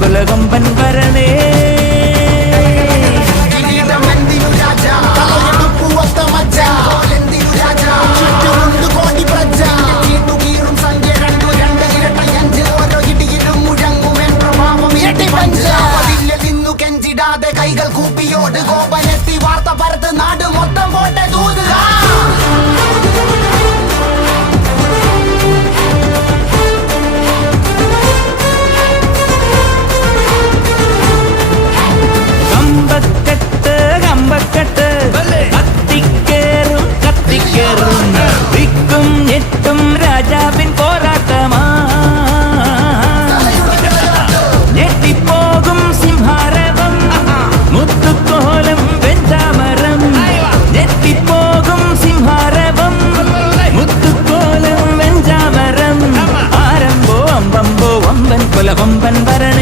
കുലകൊമ്പൻ വരണേ കൈകൾ കൂപ്പിയോട് കോപനെത്തി വാർത്ത പരത്ത് നാട് മൊത്തം പോട്ടെ ദൂത്